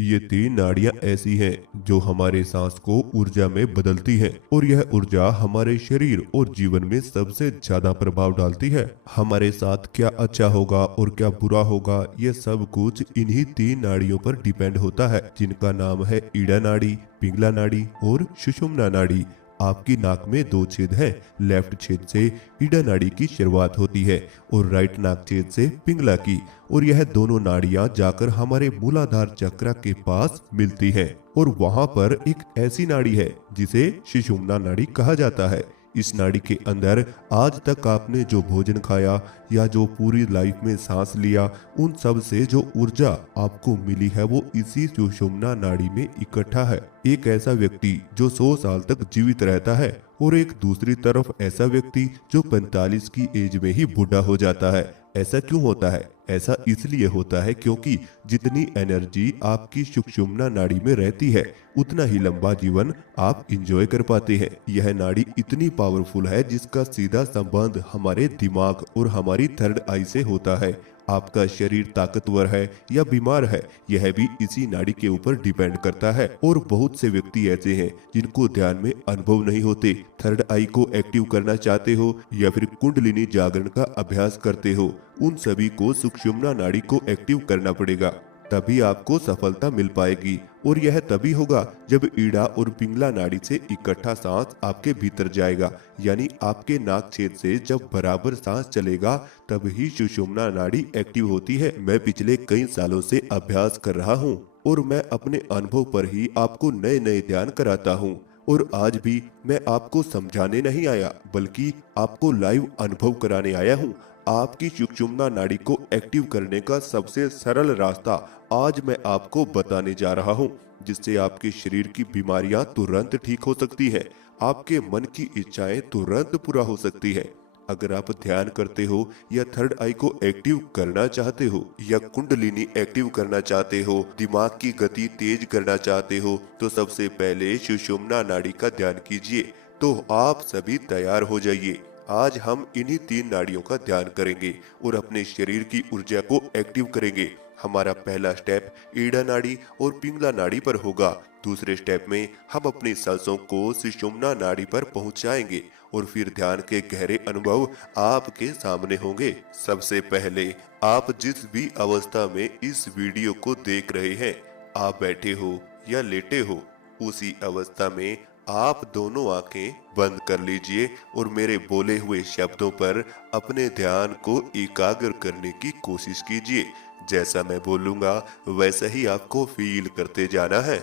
ये तीन नाड़ियां ऐसी हैं जो हमारे सांस को ऊर्जा में बदलती हैं और यह ऊर्जा हमारे शरीर और जीवन में सबसे ज्यादा प्रभाव डालती है। हमारे साथ क्या अच्छा होगा और क्या बुरा होगा, ये सब कुछ इन्हीं तीन नाड़ियों पर डिपेंड होता है, जिनका नाम है ईड़ा नाड़ी, पिंगला नाड़ी और सुषुम्ना नाड़ी। आपकी नाक में दो छेद हैं। लेफ्ट छेद से ईड़ा नाड़ी की शुरुआत होती है और राइट नाक छेद से पिंगला की, और यह दोनों नाड़ियां जाकर हमारे मूलाधार चक्र के पास मिलती हैं। और वहां पर एक ऐसी नाड़ी है जिसे सुषुम्ना नाड़ी कहा जाता है। इस नाड़ी के अंदर आज तक आपने जो भोजन खाया या जो पूरी लाइफ में सांस लिया, उन सब से जो ऊर्जा आपको मिली है वो इसी सुषुम्ना नाड़ी में इकट्ठा है। एक ऐसा व्यक्ति जो 100 साल तक जीवित रहता है और एक दूसरी तरफ ऐसा व्यक्ति जो 45 की एज में ही बूढ़ा हो जाता है। ऐसा क्यों होता है? ऐसा इसलिए होता है क्योंकि जितनी एनर्जी आपकी सुषुम्ना नाड़ी में रहती है, उतना ही लंबा जीवन आप इंजॉय कर पाते हैं। यह नाड़ी इतनी पावरफुल है जिसका सीधा संबंध हमारे दिमाग और हमारी थर्ड आई से होता है। आपका शरीर ताकतवर है या बीमार है, यह भी इसी नाड़ी के ऊपर डिपेंड करता है। और बहुत से व्यक्ति ऐसे हैं जिनको ध्यान में अनुभव नहीं होते। थर्ड आई को एक्टिव करना चाहते हो या फिर कुंडलिनी जागरण का अभ्यास करते हो, उन सभी को सुषुम्ना नाड़ी को एक्टिव करना पड़ेगा, तभी आपको सफलता मिल पाएगी। और यह तभी होगा जब ईड़ा और पिंगला नाड़ी से इकट्ठा सांस आपके भीतर जाएगा, यानी आपके नाक छेद से जब बराबर सांस चलेगा तब ही सुषुम्ना नाड़ी एक्टिव होती है। मैं पिछले कई सालों से अभ्यास कर रहा हूँ और मैं अपने अनुभव पर ही आपको नए नए ध्यान कराता हूँ। और आज भी मैं आपको समझाने नहीं आया, बल्कि आपको लाइव अनुभव कराने आया हूँ। आपकी सुषुम्ना नाड़ी को एक्टिव करने का सबसे सरल रास्ता आज मैं आपको बताने जा रहा हूँ, जिससे आपके शरीर की बीमारियां तुरंत ठीक हो सकती है, आपके मन की इच्छाएं तुरंत पूरा हो सकती है। अगर आप ध्यान करते हो या थर्ड आई को एक्टिव करना चाहते हो या कुंडलिनी एक्टिव करना चाहते हो, दिमाग की गति तेज करना चाहते हो, तो सबसे पहले सुषुम्ना नाड़ी का ध्यान कीजिए। तो आप सभी तैयार हो जाइए। आज हम इन्हीं तीन नाड़ियों का ध्यान करेंगे और अपने शरीर की ऊर्जा को एक्टिव करेंगे। हमारा पहला स्टेप ईड़ा नाड़ी और पिंगला नाड़ी पर होगा। दूसरे स्टेप में हम अपनी सांसों को सुषुम्ना नाड़ी पर पहुंचाएंगे और फिर ध्यान के गहरे अनुभव आपके सामने होंगे। सबसे पहले, आप जिस भी अवस्था में इस वीडियो को देख रहे हैं, आप बैठे हो या लेटे हो, उसी अवस्था में आप दोनों आंखें बंद कर लीजिए और मेरे बोले हुए शब्दों पर अपने ध्यान को एकाग्र करने की कोशिश कीजिए। जैसा मैं बोलूंगा वैसा ही आपको फील करते जाना है।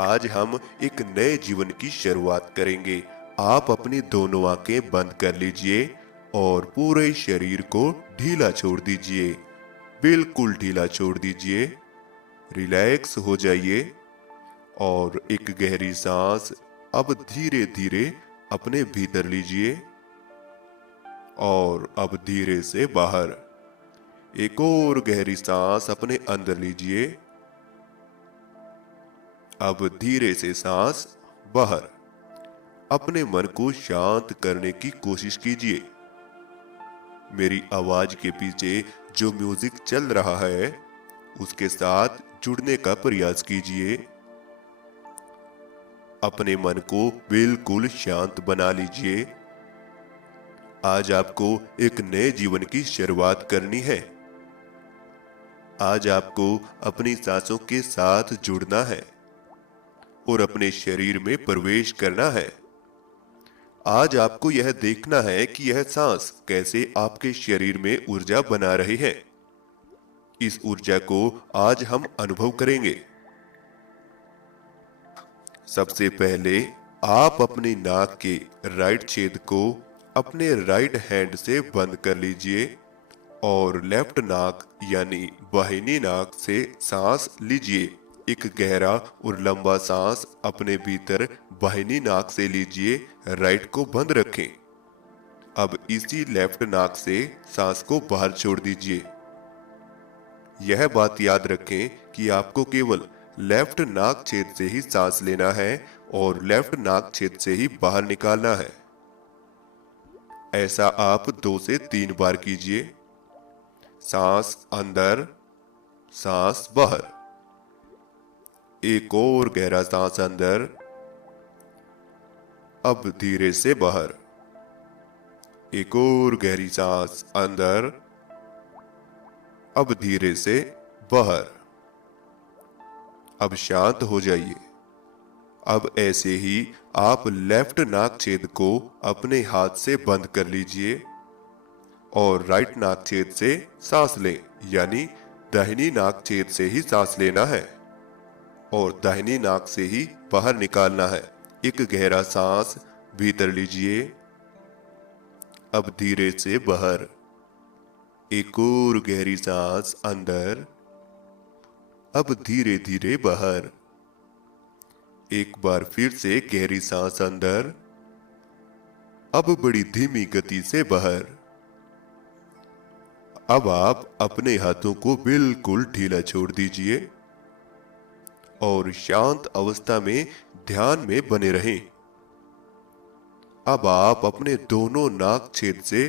आज हम एक नए जीवन की शुरुआत करेंगे। आप अपनी दोनों आंखें बंद कर लीजिए और पूरे शरीर को ढीला छोड़ दीजिए। बिल्कुल ढीला छोड़ दीजिए। रिलैक्स हो जाइए और एक गहरी सांस अब धीरे धीरे अपने भीतर लीजिए और अब धीरे से बाहर। एक और गहरी सांस अपने अंदर लीजिए। अब धीरे से सांस बाहर। अपने मन को शांत करने की कोशिश कीजिए। मेरी आवाज के पीछे जो म्यूजिक चल रहा है, उसके साथ जुड़ने का प्रयास कीजिए। अपने मन को बिल्कुल शांत बना लीजिए। आज आपको एक नए जीवन की शुरुआत करनी है। आज आपको अपनी सांसों के साथ जुड़ना है और अपने शरीर में प्रवेश करना है। आज आपको यह देखना है कि यह सांस कैसे आपके शरीर में ऊर्जा बना रही है। इस ऊर्जा को आज हम अनुभव करेंगे। सबसे पहले आप अपनी नाक के राइट छेद को अपने राइट हैंड से बंद कर लीजिए और लेफ्ट नाक यानी बाहिनी नाक से सांस लीजिए। एक गहरा और लंबा सांस अपने भीतर बाहिनी नाक से लीजिए। राइट को बंद रखें। अब इसी लेफ्ट नाक से सांस को बाहर छोड़ दीजिए। यह बात याद रखें कि आपको केवल लेफ्ट नाक छेद से ही सांस लेना है और लेफ्ट नाक छेद से ही बाहर निकालना है। ऐसा आप 2 से 3 बार कीजिए। सांस अंदर, सांस बाहर। एक और गहरा सांस अंदर, अब धीरे से बाहर। एक और गहरी सांस अंदर, अब धीरे से बाहर। अब शांत हो जाइए। अब ऐसे ही आप लेफ्ट नाक छेद को अपने हाथ से बंद कर लीजिए और राइट नाक छेद से सांस लें, यानी दाहिनी नाक छेद से ही सांस लेना है और दाहिनी नाक से ही बाहर निकालना है। एक गहरा सांस भीतर लीजिए, अब धीरे से बाहर। एक और गहरी सांस अंदर, अब धीरे धीरे बाहर। एक बार फिर से गहरी सांस अंदर, अब बड़ी धीमी गति से बाहर। अब आप अपने हाथों को बिल्कुल ढीला छोड़ दीजिए और शांत अवस्था में ध्यान में बने रहें। अब आप अपने दोनों नाक छेद से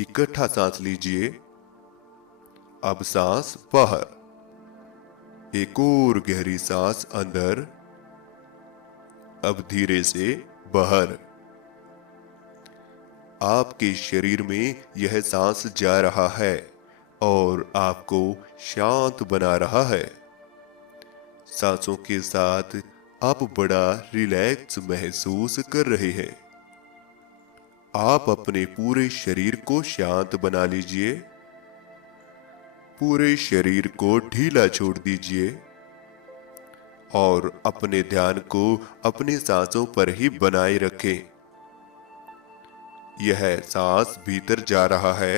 इकट्ठा सांस लीजिए। अब सांस बाहर। एक और गहरी सांस अंदर, अब धीरे से बाहर। आपके शरीर में यह सांस जा रहा है और आपको शांत बना रहा है। सांसों के साथ आप बड़ा रिलैक्स महसूस कर रहे हैं। आप अपने पूरे शरीर को शांत बना लीजिए। पूरे शरीर को ढीला छोड़ दीजिए और अपने ध्यान को अपनी सांसों पर ही बनाए रखें। यह सांस भीतर जा रहा है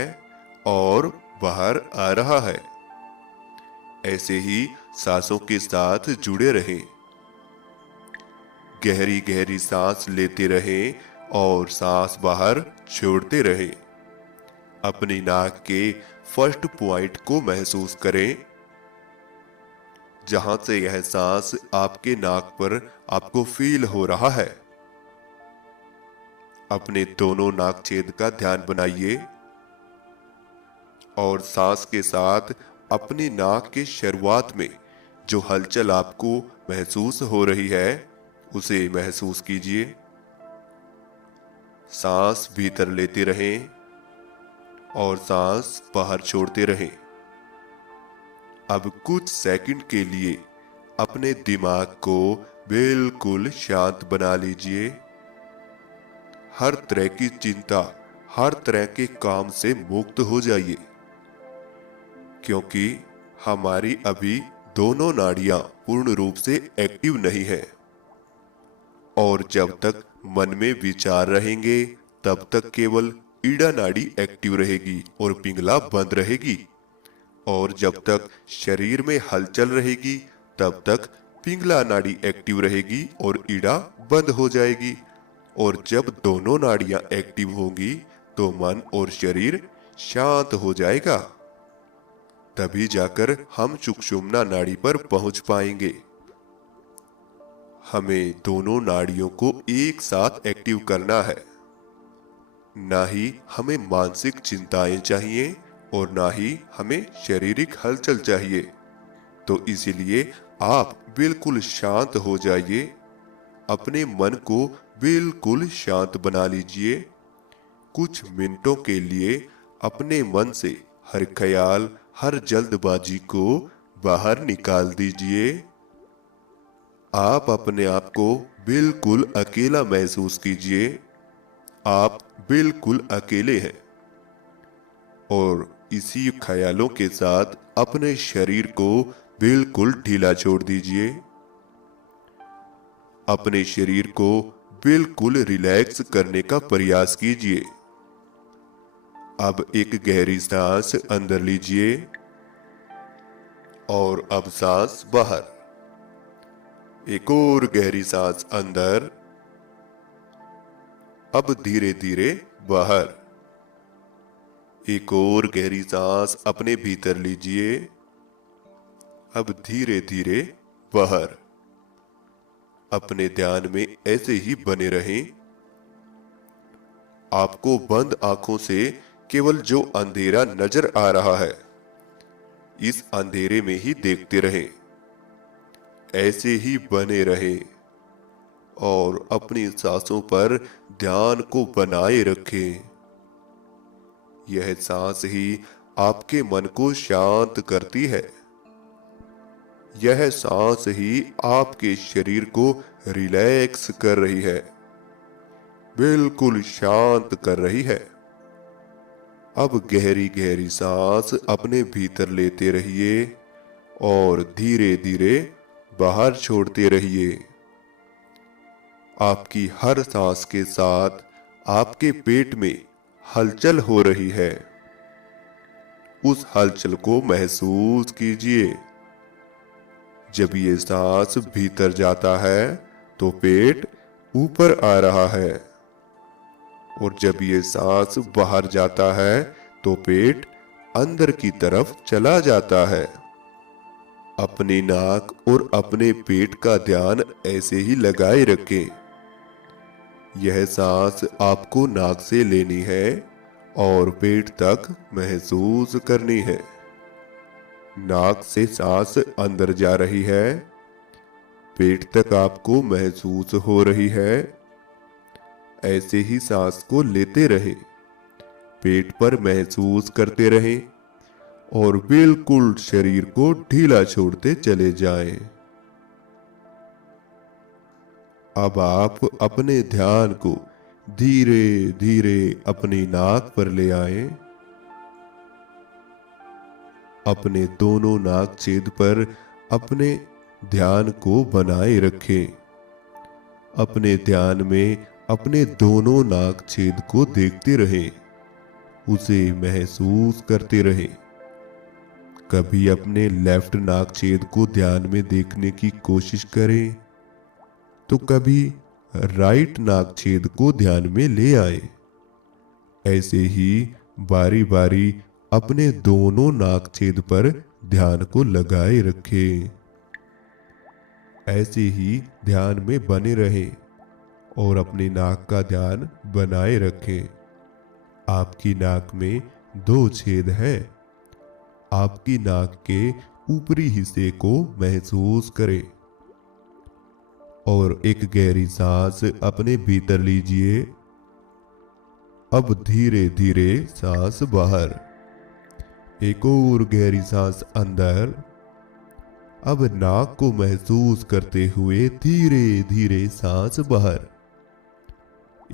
और बाहर आ रहा है। ऐसे ही सांसों के साथ जुड़े रहें। गहरी गहरी सांस लेते रहें और सांस बाहर छोड़ते रहें। अपनी नाक के फर्स्ट पॉइंट को महसूस करें, जहां से यह सांस आपके नाक पर आपको फील हो रहा है। अपने दोनों नाक छेद का ध्यान बनाइए और सांस के साथ अपनी नाक के शुरुआत में जो हलचल आपको महसूस हो रही है उसे महसूस कीजिए। सांस भीतर लेते रहें और सांस बाहर छोड़ते रहें। अब कुछ सेकंड के लिए अपने दिमाग को बिल्कुल शांत बना लीजिए। हर तरह की चिंता, हर तरह के काम से मुक्त हो जाइए, क्योंकि हमारी अभी दोनों नाड़ियां पूर्ण रूप से एक्टिव नहीं है। और जब तक मन में विचार रहेंगे तब तक केवल ईड़ा नाड़ी एक्टिव रहेगी और पिंगला बंद रहेगी। और जब तक शरीर में हलचल रहेगी तब तक पिंगला नाड़ी एक्टिव रहेगी और ईड़ा बंद हो जाएगी। और जब दोनों नाड़ियां एक्टिव होंगी तो मन और शरीर शांत हो जाएगा। तभी जाकर हम सुषुम्ना नाड़ी पर पहुंच पाएंगे। हमें दोनों नाड़ियों को एक साथ एक्टिव करना है। ना ही हमें मानसिक चिंताएं चाहिए और ना ही हमें शारीरिक हलचल चाहिए। तो इसीलिए आप बिल्कुल शांत हो जाइए। अपने मन को बिल्कुल शांत बना लीजिए। कुछ मिनटों के लिए अपने मन से हर ख्याल, हर जल्दबाजी को बाहर निकाल दीजिए। आप अपने आप को बिल्कुल अकेला महसूस कीजिए। आप बिल्कुल अकेले हैं और इसी ख्यालों के साथ अपने शरीर को बिल्कुल ढीला छोड़ दीजिए। अपने शरीर को बिल्कुल रिलैक्स करने का प्रयास कीजिए। अब एक गहरी सांस अंदर लीजिए और अब सांस बाहर। एक और गहरी सांस अंदर, अब धीरे धीरे बाहर। एक और गहरी सांस अपने भीतर लीजिए, अब धीरे धीरे बाहर। अपने ध्यान में ऐसे ही बने रहें। आपको बंद आंखों से केवल जो अंधेरा नजर आ रहा है, इस अंधेरे में ही देखते रहें। ऐसे ही बने रहें और अपनी सांसों पर ध्यान को बनाए रखें। यह सांस ही आपके मन को शांत करती है। यह सांस ही आपके शरीर को रिलैक्स कर रही है, बिल्कुल शांत कर रही है। अब गहरी गहरी सांस अपने भीतर लेते रहिए और धीरे धीरे बाहर छोड़ते रहिए। आपकी हर सांस के साथ आपके पेट में हलचल हो रही है। उस हलचल को महसूस कीजिए। जब ये सांस भीतर जाता है तो पेट ऊपर आ रहा है, और जब ये सांस बाहर जाता है तो पेट अंदर की तरफ चला जाता है। अपनी नाक और अपने पेट का ध्यान ऐसे ही लगाए रखें। यह सांस आपको नाक से लेनी है और पेट तक महसूस करनी है। नाक से सांस अंदर जा रही है, पेट तक आपको महसूस हो रही है। ऐसे ही सांस को लेते रहें, पेट पर महसूस करते रहें और बिल्कुल शरीर को ढीला छोड़ते चले जाएं। अब आप अपने ध्यान को धीरे धीरे अपनी नाक पर ले आएं। अपने दोनों नाक छेद पर अपने ध्यान को बनाए रखें। अपने ध्यान में अपने दोनों नाक छेद को देखते रहें, उसे महसूस करते रहें। कभी अपने लेफ्ट नाक छेद को ध्यान में देखने की कोशिश करें तो कभी राइट नाक छेद को ध्यान में ले आए। ऐसे ही बारी बारी अपने दोनों नाक छेद पर ध्यान को लगाए रखें। ऐसे ही ध्यान में बने रहें और अपनी नाक का ध्यान बनाए रखें। आपकी नाक में 2 छेद हैं। आपकी नाक के ऊपरी हिस्से को महसूस करें और एक गहरी सांस अपने भीतर लीजिए। अब धीरे धीरे सांस बाहर, एक और गहरी सांस अंदर। अब नाक को महसूस करते हुए धीरे धीरे सांस बाहर,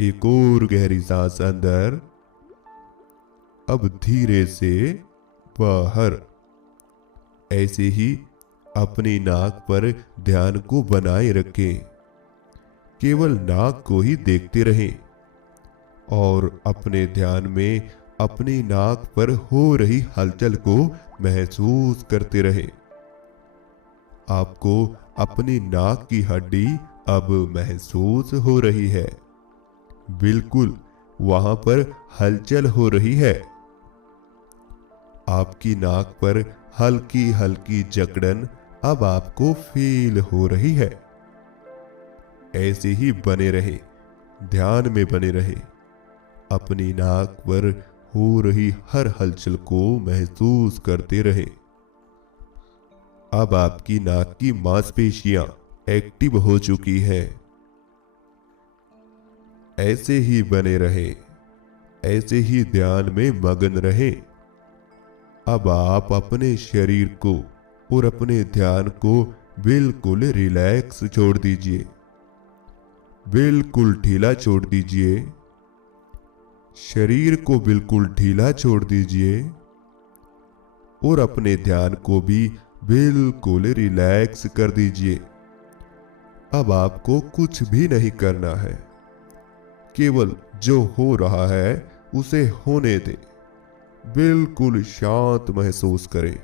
एक और गहरी सांस अंदर। अब धीरे से बाहर। ऐसे ही अपनी नाक पर ध्यान को बनाए रखें। केवल नाक को ही देखते रहें और अपने ध्यान में अपनी नाक पर हो रही हलचल को महसूस करते रहें। आपको अपनी नाक की हड्डी अब महसूस हो रही है, बिल्कुल वहां पर हलचल हो रही है। आपकी नाक पर हल्की हल्की जकड़न अब आपको फील हो रही है। ऐसे ही बने रहे, ध्यान में बने रहे। अपनी नाक पर हो रही हर हलचल को महसूस करते रहे। अब आपकी नाक की मांसपेशियां एक्टिव हो चुकी है। ऐसे ही बने रहे, ऐसे ही ध्यान में मगन रहे। अब आप अपने शरीर को और अपने ध्यान को बिल्कुल रिलैक्स छोड़ दीजिए, बिल्कुल ढीला छोड़ दीजिए। शरीर को बिल्कुल ढीला छोड़ दीजिए और अपने ध्यान को भी बिल्कुल रिलैक्स कर दीजिए। अब आपको कुछ भी नहीं करना है, केवल जो हो रहा है उसे होने दें। बिल्कुल शांत महसूस करें,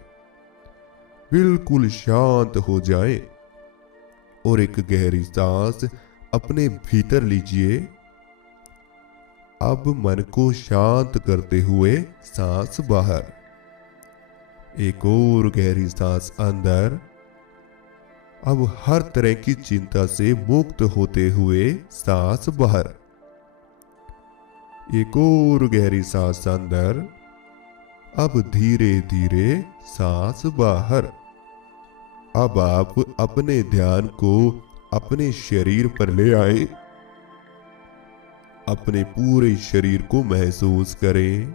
बिल्कुल शांत हो जाएं और एक गहरी सांस अपने भीतर लीजिए। अब मन को शांत करते हुए सांस बाहर, एक और गहरी सांस अंदर। अब हर तरह की चिंता से मुक्त होते हुए सांस बाहर, एक और गहरी सांस अंदर। अब धीरे धीरे सांस बाहर। अब आप अपने ध्यान को अपने शरीर पर ले आए। अपने पूरे शरीर को महसूस करें।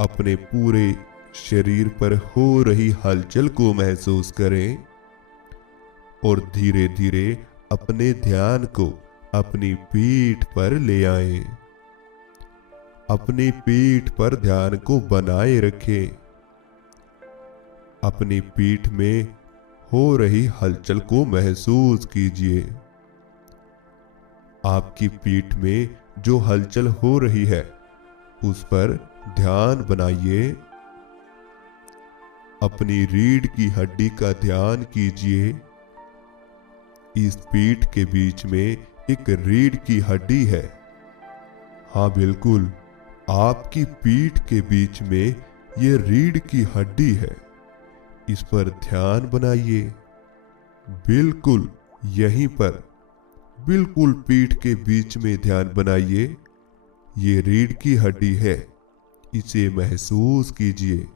अपने पूरे शरीर पर हो रही हलचल को महसूस करें और धीरे धीरे अपने ध्यान को अपनी पीठ पर ले आएं। अपनी पीठ पर ध्यान को बनाए रखें। अपनी पीठ में हो रही हलचल को महसूस कीजिए। आपकी पीठ में जो हलचल हो रही है उस पर ध्यान बनाइए। अपनी रीढ़ की हड्डी का ध्यान कीजिए। इस पीठ के बीच में एक रीढ़ की हड्डी है। हाँ बिल्कुल, आपकी पीठ के बीच में ये रीढ़ की हड्डी है। इस पर ध्यान बनाइए। बिल्कुल यहीं पर, बिल्कुल पीठ के बीच में ध्यान बनाइए। ये रीढ़ की हड्डी है, इसे महसूस कीजिए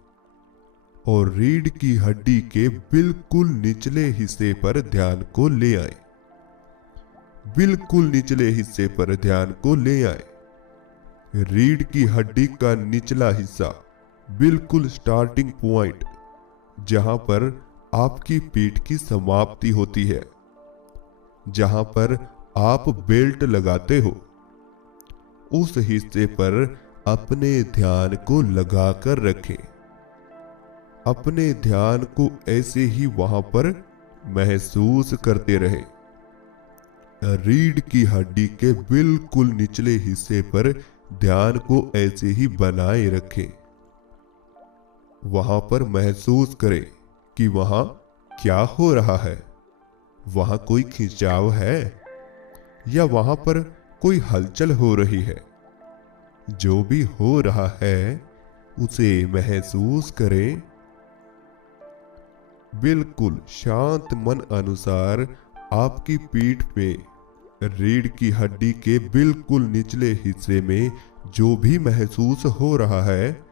और रीढ़ की हड्डी के बिल्कुल निचले हिस्से पर ध्यान को ले आए। बिल्कुल निचले हिस्से पर ध्यान को ले आए। रीढ़ की हड्डी का निचला हिस्सा, बिल्कुल स्टार्टिंग पॉइंट, जहां पर आपकी पीठ की समाप्ति होती है, जहां पर आप बेल्ट लगाते हो, उस हिस्से पर अपने ध्यान को लगाकर रखें। अपने ध्यान को ऐसे ही वहां पर महसूस करते रहें। रीढ़ की हड्डी के बिल्कुल निचले हिस्से पर ध्यान को ऐसे ही बनाए रखें। वहां पर महसूस करें कि वहां क्या हो रहा है। वहां कोई खिंचाव है या वहां पर कोई हलचल हो रही है। जो भी हो रहा है उसे महसूस करें। बिल्कुल शांत मन अनुसार आपकी पीठ पे रीढ़ की हड्डी के बिल्कुल निचले हिस्से में जो भी महसूस हो रहा है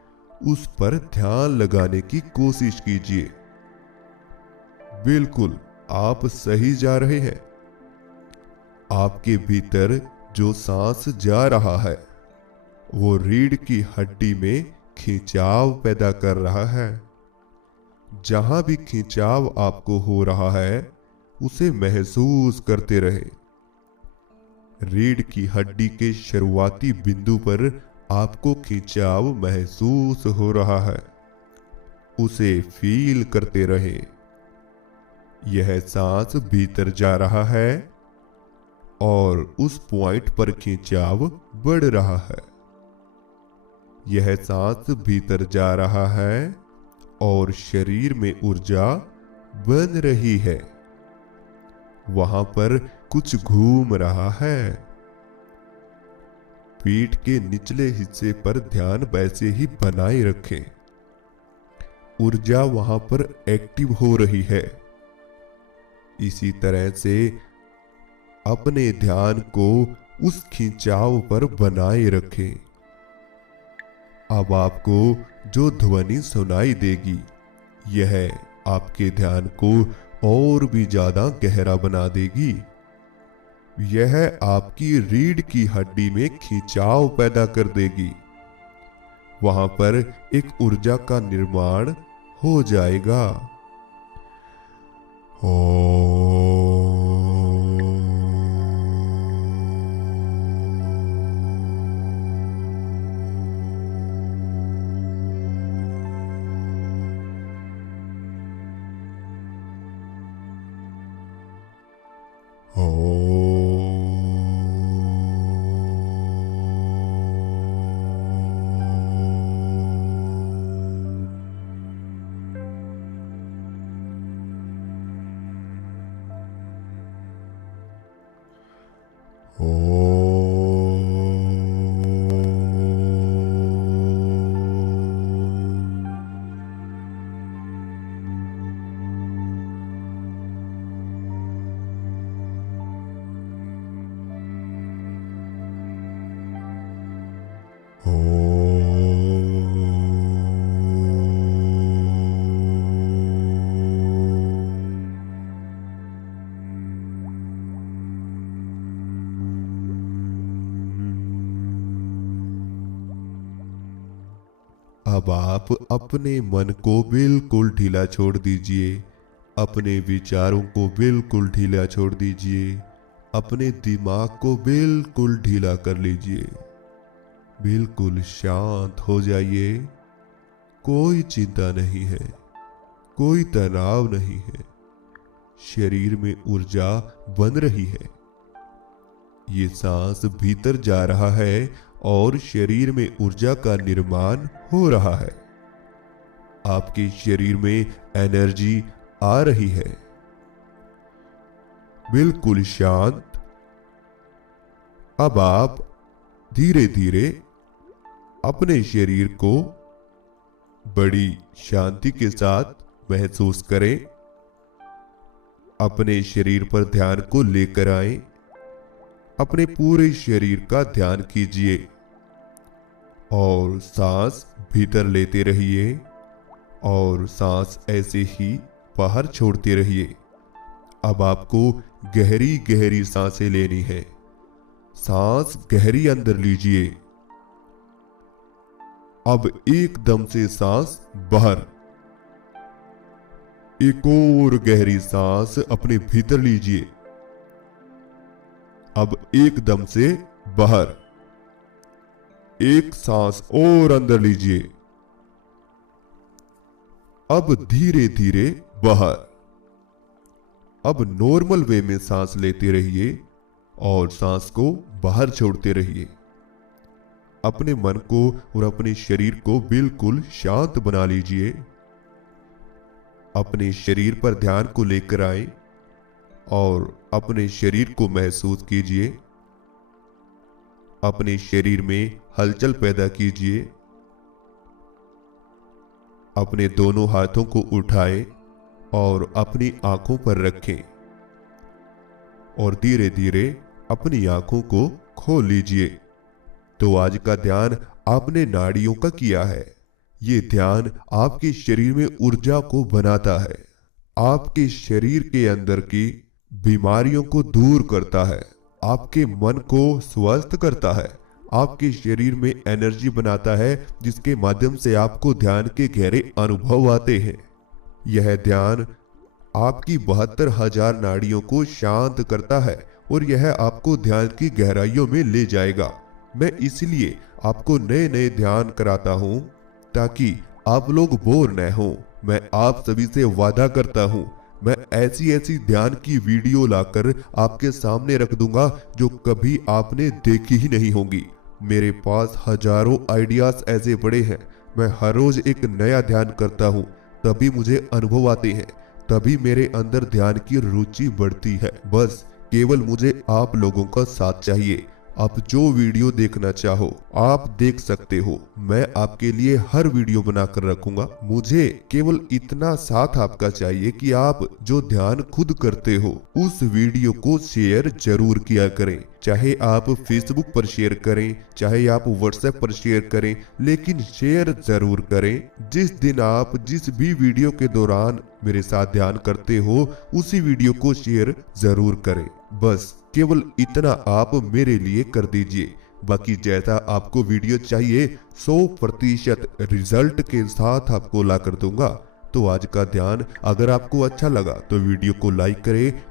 उस पर ध्यान लगाने की कोशिश कीजिए। बिल्कुल आप सही जा रहे हैं। आपके भीतर जो सांस जा रहा है वो रीढ़ की हड्डी में खिंचाव पैदा कर रहा है। जहां भी खिंचाव आपको हो रहा है उसे महसूस करते रहे। रीढ़ की हड्डी के शुरुआती बिंदु पर आपको खिंचाव महसूस हो रहा है, उसे फील करते रहे। यह सांस भीतर जा रहा है और उस पॉइंट पर खिंचाव बढ़ रहा है। यह सांस भीतर जा रहा है और शरीर में ऊर्जा बन रही है। वहां पर कुछ घूम रहा है। पीठ के निचले हिस्से पर ध्यान वैसे ही बनाए रखें। ऊर्जा वहां पर एक्टिव हो रही है। इसी तरह से अपने ध्यान को उस खिंचाव पर बनाए रखें। अब आपको जो ध्वनि सुनाई देगी यह आपके ध्यान को और भी ज्यादा गहरा बना देगी। यह आपकी रीढ़ की हड्डी में खिंचाव पैदा कर देगी। वहां पर एक ऊर्जा का निर्माण हो जाएगा। अब आप अपने मन को बिल्कुल ढीला छोड़ दीजिए, अपने विचारों को बिल्कुल ढीला छोड़ दीजिए, अपने दिमाग को बिल्कुल ढीला कर लीजिए। बिल्कुल शांत हो जाइए। कोई चिंता नहीं है, कोई तनाव नहीं है। शरीर में ऊर्जा बन रही है। ये सांस भीतर जा रहा है और शरीर में ऊर्जा का निर्माण हो रहा है। आपके शरीर में एनर्जी आ रही है। बिल्कुल शांत। अब आप धीरे धीरे अपने शरीर को बड़ी शांति के साथ महसूस करें। अपने शरीर पर ध्यान को लेकर आएं। अपने पूरे शरीर का ध्यान कीजिए और सांस भीतर लेते रहिए और सांस ऐसे ही बाहर छोड़ते रहिए। अब आपको गहरी गहरी सांसें लेनी है। सांस गहरी अंदर लीजिए। अब एकदम से सांस बाहर। एक और गहरी सांस अपने भीतर लीजिए। अब एकदम से बाहर। एक सांस और अंदर लीजिए। अब धीरे धीरे बाहर। अब नॉर्मल वे में सांस लेते रहिए और सांस को बाहर छोड़ते रहिए। अपने मन को और अपने शरीर को बिल्कुल शांत बना लीजिए। अपने शरीर पर ध्यान को लेकर आए और अपने शरीर को महसूस कीजिए। अपने शरीर में हलचल पैदा कीजिए। अपने दोनों हाथों को उठाएं और अपनी आंखों पर रखें और धीरे धीरे अपनी आंखों को खोल लीजिए। तो आज का ध्यान आपने नाड़ियों का किया है। ये ध्यान आपके शरीर में ऊर्जा को बनाता है, आपके शरीर के अंदर की बीमारियों को दूर करता है, आपके मन को स्वस्थ करता है, आपके शरीर में एनर्जी बनाता है, जिसके माध्यम से आपको ध्यान के गहरे अनुभव आते हैं। यह ध्यान आपकी 72,000 नाड़ियों को शांत करता है और यह आपको ध्यान की गहराइयों में ले जाएगा। मैं इसलिए आपको नए नए ध्यान कराता हूं ताकि आप लोग बोर न हो। मैं आप सभी से वादा करता हूं, मैं ऐसी ऐसी ध्यान की वीडियो लाकर आपके सामने रख दूंगा जो कभी आपने देखी ही नहीं होगी। मेरे पास हजारों आइडियाज ऐसे पड़े हैं। मैं हर रोज एक नया ध्यान करता हूं, तभी मुझे अनुभव आते हैं, तभी मेरे अंदर ध्यान की रुचि बढ़ती है। बस केवल मुझे आप लोगों का साथ चाहिए। आप जो वीडियो देखना चाहो आप देख सकते हो। मैं आपके लिए हर वीडियो बनाकर रखूंगा। मुझे केवल इतना साथ आपका चाहिए कि आप जो ध्यान खुद करते हो उस वीडियो को शेयर जरूर किया करें। चाहे आप फेसबुक पर शेयर करें, चाहे आप व्हाट्सएप पर शेयर करें, लेकिन शेयर जरूर करें। जिस दिन आप जिस भी वीडियो के दौरान मेरे साथ ध्यान करते हो उसी वीडियो को शेयर जरूर करें। बस केवल इतना आप मेरे लिए कर दीजिए। बाकी जैसा आपको वीडियो चाहिए 100% रिजल्ट के साथ आपको ला कर दूंगा। तो आज का ध्यान अगर आपको अच्छा लगा तो वीडियो को लाइक करें।